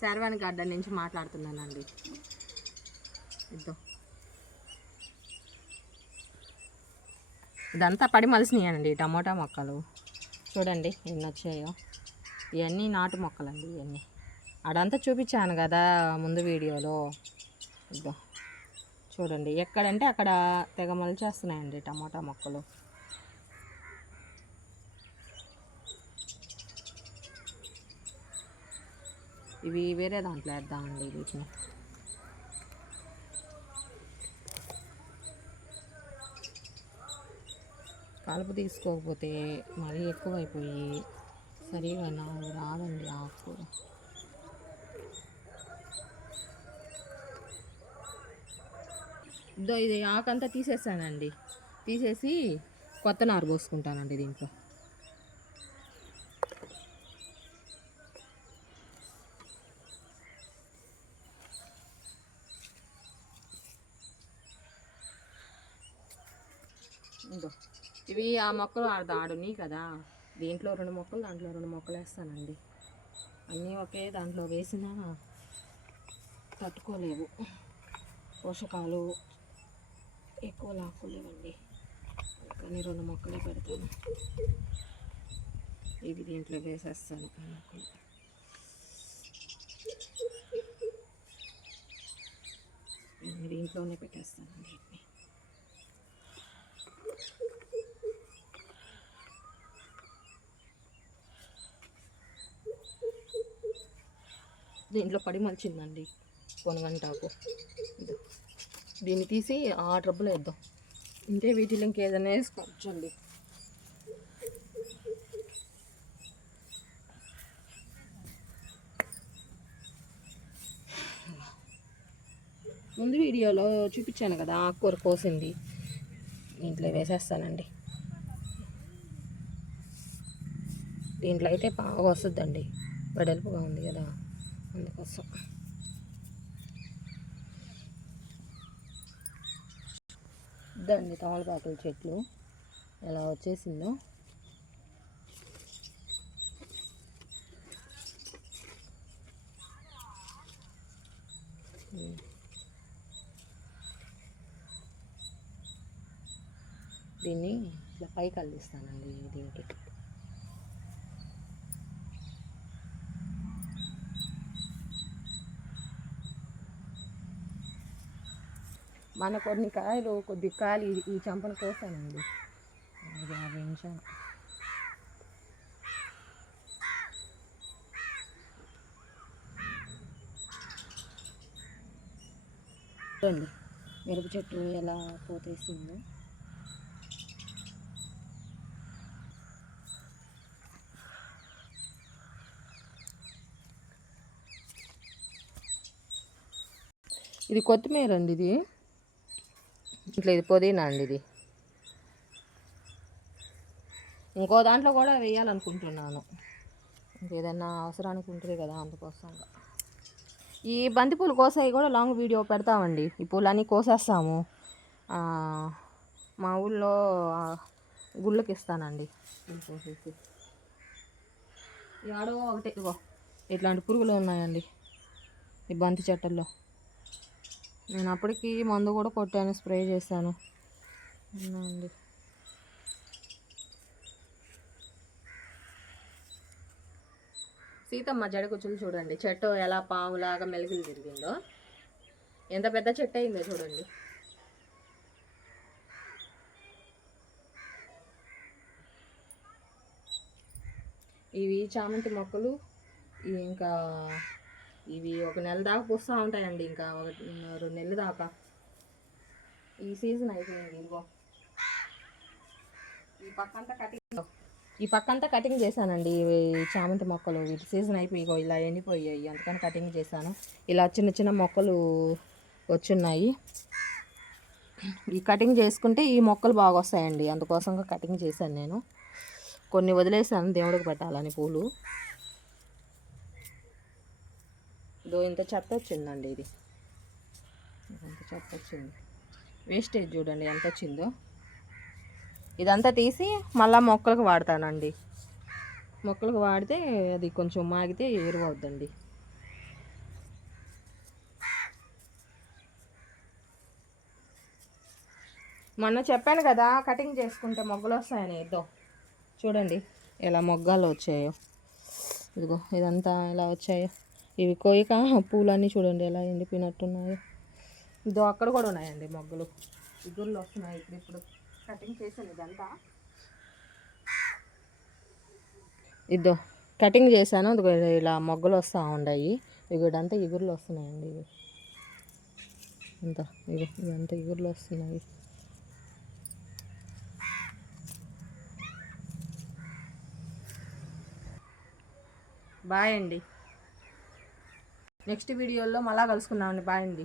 Sherwani garden నుంచి మాట్లాడుతున్నానండి. ఇదంతా పడి మలిసినాయండి టమోటా మొక్కలు. చూడండి ఎన్ని వచ్చాయో. ఇవన్నీ నాటు మొక్కలండి. ఇవన్నీ అడంతా చూపించాను కదా ముందు వీడియోలో. ఇదో చూడండి, ఎక్కడంటే అక్కడ తెగ మలిచేస్తున్నాయండి టమోటా మొక్కలు. ఇవి వేరే దాంట్లో వేద్దామండి వీటిని. కలుపు తీసుకోకపోతే మరీ ఎక్కువైపోయి సరిగా రాదండి ఆకుకూర. ఇదో ఇది ఆకంతా తీసేసానండి. తీసేసి కొత్త నారు పోసుకుంటానండి దీంట్లో. ఇంకో ఇవి ఆ మొక్కలు ఆడుని కదా, దీంట్లో 2 మొక్కలు దాంట్లో 2 మొక్కలు వేస్తానండి. అన్నీ ఒకే దాంట్లో వేసినా తట్టుకోలేవు, పోషకాలు ఎక్కువ లాక్కోలేవండి. కానీ 2 మొక్కలే పెడతాను. ఇవి దీంట్లో వేసేస్తాను. మొక్కలు దీంట్లోనే పెట్టేస్తానండి. దీంట్లో పడి మలిచిందండి పొనగంటాకు. దీన్ని తీసి ఆ ట్రబ్బులు వేద్దాం. ఇంకే వీటిలో ఇంకేదైనా వేసుకోవచ్చండి. ముందు వీడియోలో చూపించాను కదా ఆకుకూర కోసింది, దీంట్లో వేసేస్తానండి. దీంట్లో అయితే బాగా వస్తుందండి, వెడల్పుగా ఉంది కదా అందుకోసం. ఇదండి తమలపాకుల చెట్లు ఎలా వచ్చేసిందో. దీన్ని ఇట్లా పైకి అల్లిస్తానండి దీనికి. మన కొన్ని కాయలు కొద్ది కాయలు ఈ చంపను కోసానండి, 50 నిమిషాలు. చూడండి మిరప చెట్టు ఎలా పోతేసిందో. ఇది కొత్తిమీర అండి, ఇది ఇట్లా ఇది పుదీనా అండి. ఇది ఇంకో దాంట్లో కూడా వేయాలనుకుంటున్నాను, ఇంకేదన్నా అవసరానికి ఉంటుంది కదా అందుకోసంగా. ఈ బంతి పూలు కోసాయి కూడా లాంగ్ వీడియో పెడతామండి. ఈ పూలన్నీ కోసేస్తాము, మా ఊళ్ళో గుళ్ళకి ఇస్తానండి. కోసేసి ఆడో ఒకటి ఇగో ఇట్లాంటి పురుగులు ఉన్నాయండి ఈ బంతి చెట్టల్లో. నేను అప్పటికి మందు కూడా కొట్టాను, స్ప్రే చేశాను. ఉన్నాయండి. సీతమ్మ జడకుచ్చులు చూడండి, చెట్టు ఎలా పాములాగా మెలికలు తిరిగిందో. ఎంత పెద్ద చెట్టు అయిందో చూడండి. ఇవి చామంతి మొక్కలు. ఇంకా ఇవి 1 నెల దాకా పూస్తూ ఉంటాయండి, ఇంకా 2 నెలల దాకా. ఈ సీజన్ అయిపోయింది. ఇదిగో ఈ పక్కంతా కటింగ్ చేశానండి. చామంతి మొక్కలు వీటి సీజన్ అయిపోయి ఇలా ఎండిపోయాయి, అందుకని కటింగ్ చేశాను. ఇలా చిన్న చిన్న మొక్కలు వచ్చున్నాయి. ఈ కటింగ్ చేసుకుంటే ఈ మొక్కలు బాగా వస్తాయండి, అందుకోసంగా కటింగ్ చేశాను నేను. కొన్ని వదిలేసాను దేవుడికి పెట్టాలని పూలు. ఇదో ఇంత చెత్త వచ్చిందండి, ఇది ఇంత చెత్త వచ్చింది. వేస్టేజ్ చూడండి ఎంత వచ్చిందో. ఇదంతా తీసి మళ్ళీ మొక్కలకు వాడతానండి. మొక్కలకు వాడితే అది కొంచెం మాగితే ఎరువు అవుద్దండి. మొన్న చెప్పాను కదా కటింగ్ చేసుకుంటే మొగ్గలు వస్తాయని. ఇద్దో చూడండి ఎలా మొగ్గాలు వచ్చాయో. ఇదిగో ఇదంతా ఎలా వచ్చాయో. ఇవి కోయిక పూలన్నీ చూడండి ఎలా ఎండిపోయినట్టున్నాయో. ఇదో అక్కడ కూడా ఉన్నాయండి మొగ్గలు, ఇగుర్లు వస్తున్నాయి. ఇప్పుడు కటింగ్ చేసాను ఇదంతా. ఇదో కటింగ్ చేశాను, ఇలా మొగ్గలు వస్తూ ఉన్నాయి. ఇదంతా ఇగుర్లు వస్తున్నాయండి. ఇవి అంతా ఇదంతా ఇగుర్లు వస్తున్నాయి. బాయ్ అండి. నెక్స్ట్ వీడియోలో మళ్ళా కలుసుకుందామండి. బాయ్ అండి.